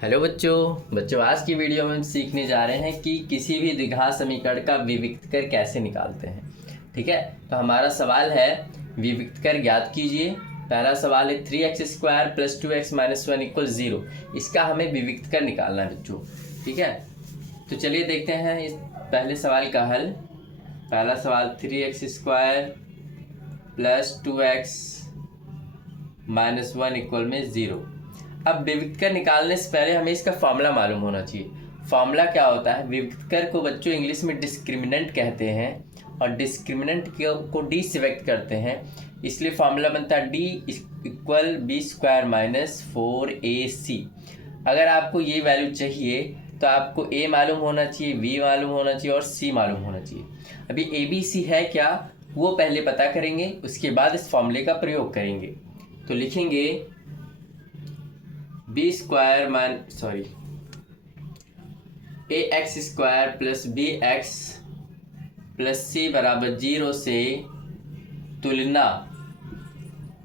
Hello बच्चों आज की वीडियो में हम सीखने जा रहे हैं कि किसी भी द्विघात समीकरण का विविक्तकर कैसे निकालते हैं। ठीक है, तो हमारा सवाल है विविक्तकर ज्ञात कीजिए। पहला सवाल है 3x² + 2x - 1 = 0। इसका हमें विविक्तकर निकालना है बच्चों। ठीक है, तो चलिए देखते हैं इस पहले सवाल का हल। पहला सवाल 3x² + 2x - 1 = 0। अब विविक्तकर निकालने से पहले हमें इसका फॉर्मूला मालूम होना चाहिए। फॉर्मूला क्या होता है? विविक्तकर को बच्चों इंग्लिश में डिस्क्रिमिनेंट कहते हैं और डिस्क्रिमिनेंट को डी से व्यक्त करते हैं, इसलिए फॉर्मूला बनता है d = b² - 4ac। अगर आपको ये वैल्यू चाहिए तो आपको a मालूम होना चाहिए, b मालूम होना चाहिए और c मालूम होना चाहिए। अभी a b c है क्या वो पहले पता करेंगे, उसके बाद इस फॉर्मूले का प्रयोग करेंगे। तो लिखेंगे ax² + bx + c = 0 से तुलना।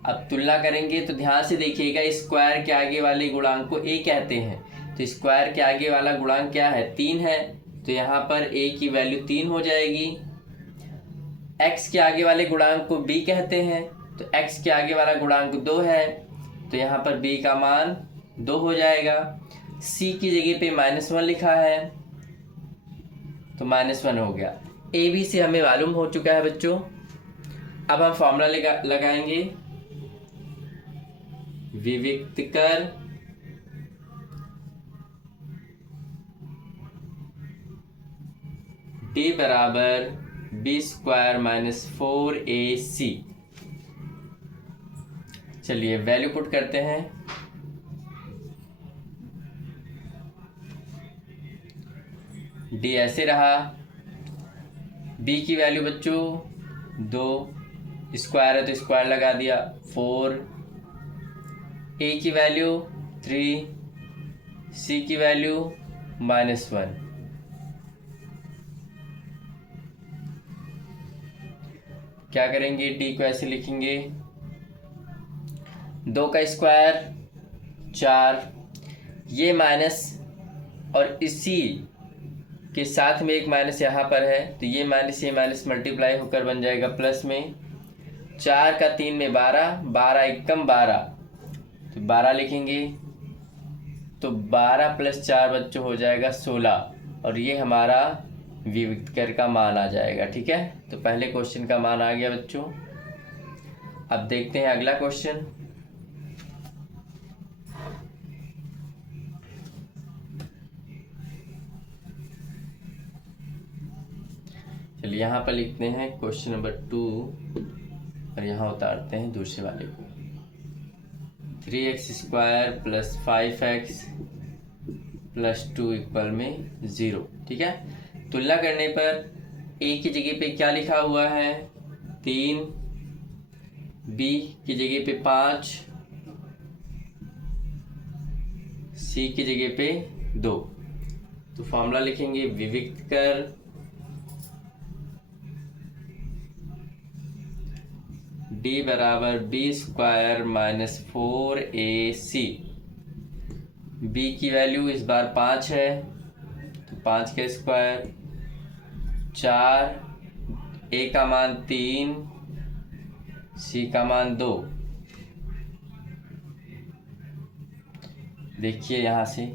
अब तुलना करेंगे तो ध्यान से देखिएगा, स्क्वायर के आगे वाले गुणांक को a कहते हैं। तो स्क्वायर के आगे वाला गुणांक क्या है? 3 है, तो यहाँ पर a की वैल्यू 3 हो जाएगी। x के आगे वाले गुणांक को b कहते हैं, तो x के आगे वाला गुणांक 2 है, तो यहाँ पर b का मान 2 हो जाएगा। c की जगह पे -1 लिखा है, तो -1 हो गया। a b से हमें मालूम हो चुका है बच्चों। अब हम फॉर्मूला लगाएंगे। विविक्तकर d = b² - 4ac। चलिए वैल्यू पुट करते हैं। d ऐसे रहा, b की वैल्यू बच्चों 2, स्क्वायर है तो स्क्वायर लगा दिया, 4, a की वैल्यू 3, c की वैल्यू -1। क्या करेंगे? d को ऐसे लिखेंगे, 2 का स्क्वायर 4, ये माइनस और इसी के साथ में एक माइनस यहाँ पर है, तो ये माइनस मल्टीप्लाई होकर बन जाएगा प्लस में। 4 का 3 में 12, 12 एकम 12, तो 12 लिखेंगे, तो 12 + 4 बच्चों हो जाएगा 16, और ये हमारा विविक्तकर का मान आ जाएगा। ठीक है, तो पहले क्वेश्चन का मान आ गया बच्चों। अब देखते हैं अगला क्वेश्चन। चलिए यहाँ पर लिखते हैं क्वेश्चन नंबर 2 और यहाँ उतारते हैं दूसरे वाले को। 3x² + 5x + 2 = 0। ठीक है, तुलना करने पर a की जगह पे क्या लिखा हुआ है? 3, b की जगह पे 5, c की जगह पे 2। तो फॉर्मूला लिखेंगे विविक्तकर d = b² - 4ac। b की वैल्यू इस बार 5 है, तो 5 का स्क्वायर, 4, a का मान 3, c का मान 2। देखिए यहाँ से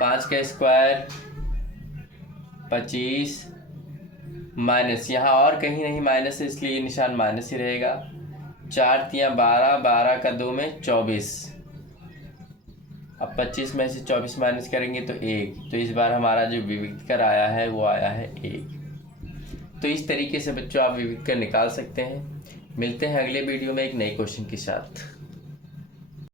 5 का स्क्वायर 25, माइनस यहाँ और कहीं नहीं माइनस है, इसलिए ये निशान माइनस ही रहेगा। 4 × 12, 12 का 2 में 24। अब 25 में से 24 माइनस करेंगे तो 1, तो इस बार हमारा जो विविक्तकर आया है वो आया है 1। तो इस तरीके से बच्चों आप विविक्तकर निकाल सकते हैं। मिलते हैं अगले वीडियो में एक नए क्वेश्चन के साथ।